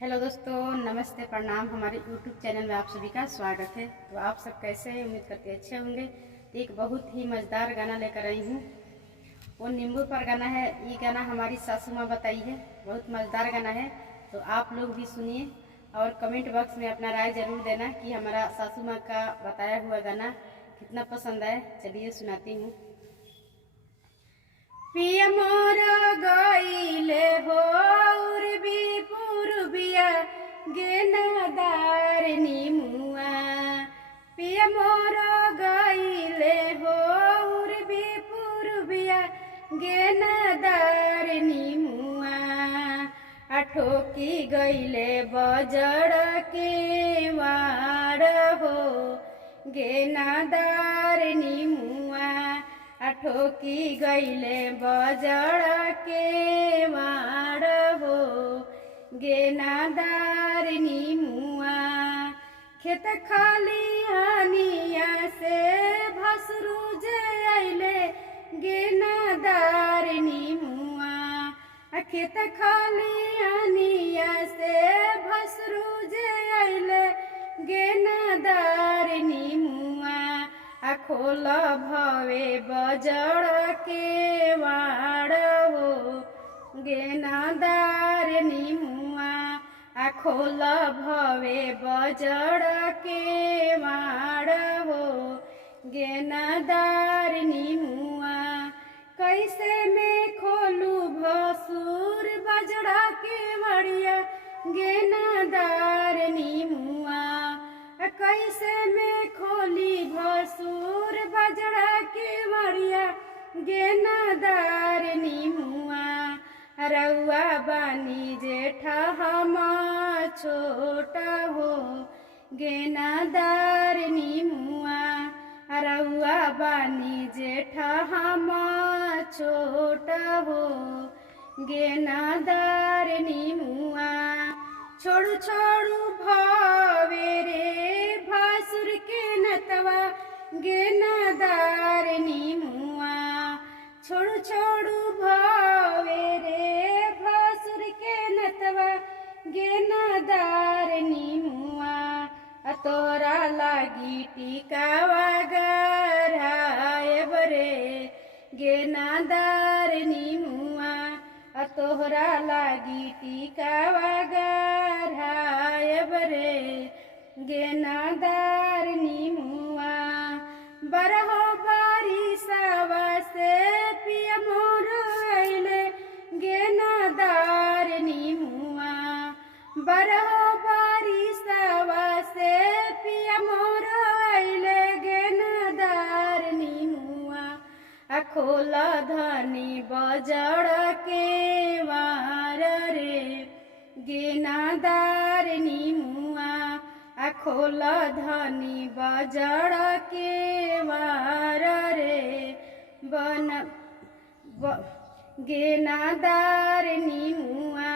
Hello दोस्तों, नमस्ते, प्रणाम। हमारे यूट्यूब चैनल में आप सभी का स्वागत है। तो आप सब कैसे हैं? उम्मीद करते अच्छे होंगे। तो एक बहुत ही मज़ेदार गाना लेकर आई हूँ। वो नींबू पर गाना है। ये गाना हमारी सासू माँ बताई है। बहुत मज़ेदार गाना है, तो आप लोग भी सुनिए और कमेंट बॉक्स में अपना राय ज़रूर देना कि हमारा सासू माँ का बताया हुआ गाना कितना पसंद आए। चलिए सुनाती हूँ। पिया मोर गईले हो उर्बी पूर्बिया गेनादार नीमुआ। पिया मोर गईले हो उर्बी पूर्बिया गेनादार नीमुआ। ठोकी गईले बजड़ के वाड़ हो गेनादार नीमुआ। ठोकी गईले बजड़ के वाड़ हो गेनादार नीमुआ। खेत खलिहानिया से भसरू जे अइले गेनादार नीमुआ। खेत खलिहानिया से भसरू जे अइले गेनादार नीमुआ। खोल भवे बजड़ के वाड़ हो गेनादार नीमुआ। खोल भवे बजड़ के वाड़ हो गेनादार नीमुआ। कैसे में खोलू भसुर बजड़ा के वड़िया गेनादार नीमुआ। कैसे में खोली भसुर बजड़ा के वड़िया गेनादार नीमुआ। रउआ बानी जेठा हम छोटा हो गेनादार नीमुआ। रउआ बानी जेठा हम छोटा हो गेनादार नीमुआ। छोड़ू छोड़ू भावे रे भासुर के नतवा गेनादार नीमुआ। छोड़ू छोड़ू भावे रे भासुर के नतवा गेनादार नीमुआ। तोरा लागी टिकावा गरायब रे गेनादार नीमुआ। तोहरा लागी टिकावा गरायब रे गेनादार नीमुआ। बरहो बारिशवा से पिया मोर अइले गेनादार नीमुआ। बरहो बारिशवा से पिया मोर अइले गेनादार नीमुआ। खोल धनी बजड़ के वार रे गेनादार नीमुआ। खोल धनी बजड़ के वार रे गेनादार नीमुआ।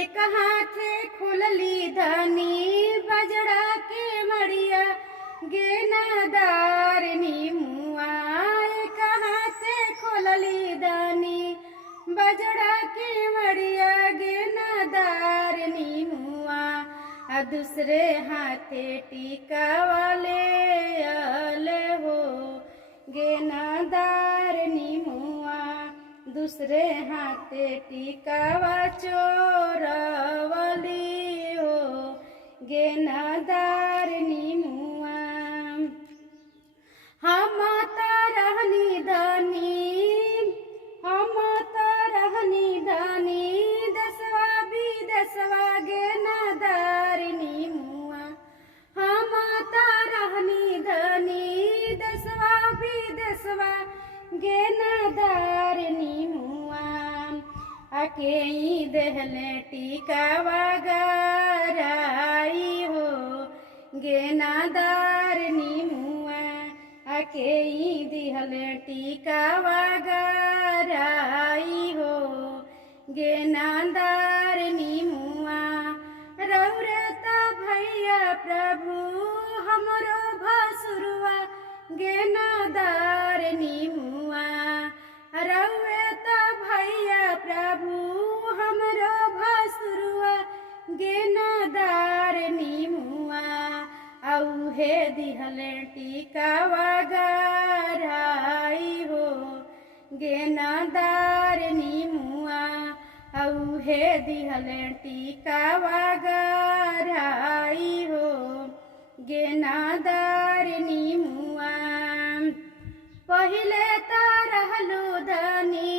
एक हाथे खोलली धनी बजड़ा के मड़िया गेनादार नीमुआ। एक हाथे खोलली धनी बजड़ा के मड़िया गेनादार नीमुआ। दूसरे हाथे टीका वाले अले हो गेनादार नीमुआ। दूसरे हाथे टीकावा चोरवली हो गेनादार नीमुआ। हम रहनी धनी दसवा विदसवा गेनादार नीमुआ। हम रहनी धनी दसवा विदसवा गेनादार नीमुआ। अकेई देहले टिकावा गराई हो गेनादार नीमुआ। अकेई दिहले टिकावा गराई हो गेनादार नीमुआ। रौरे त भैया प्रभु हमरो भसुरुआ गेनादार नीमुआ। रौरे त भैया प्रभु हमरो भसुरुआ गे दिहले टीकावा गराई हो गेनादार नीमुआ औहे दिहले टीकावा गराई हो गेनादार नीमुआ पहिले त रहलु धनी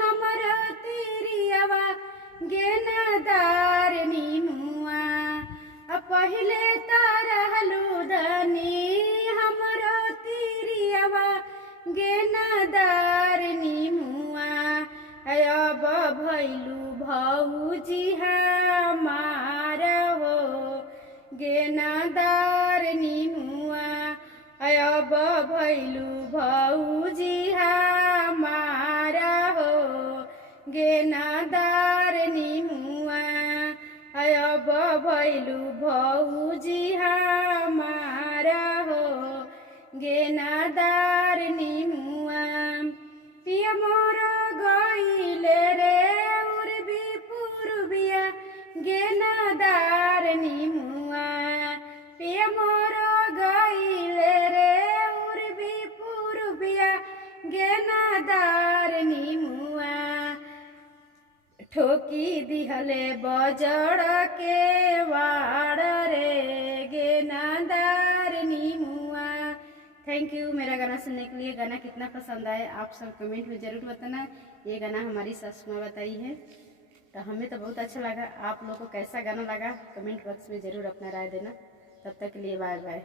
हमर तिरियावा गेनादार नीमुआ पहिले त रहलु धनी हमर तिरियावा गेनादार नीमुआ अब भैलु भौजी हमार हो गेनादार नीमुआ अब भैलु भौजी हमार हो गेनादार नीमुआ अब भैलु भौजी हमार हो गेनादार नीमुआ पिया मोर गईले रे उर्बी पूर्बिया गेनादार नीमुआ पिया मोर गईले रे उर्बी पूर्बिया गेनादार नीमुआ ठोकी दिहले बजड़ के वाड़ रे गेनादार नीमुआ। थैंक यू मेरा गाना सुनने के लिए। गाना कितना पसंद आए आप सब कमेंट में ज़रूर बताना। ये गाना हमारी सास माँ बताई है, तो हमें तो बहुत अच्छा लगा। आप लोगों को कैसा गाना लगा कमेंट बॉक्स में ज़रूर अपना राय देना। तब तक के लिए बाय बाय।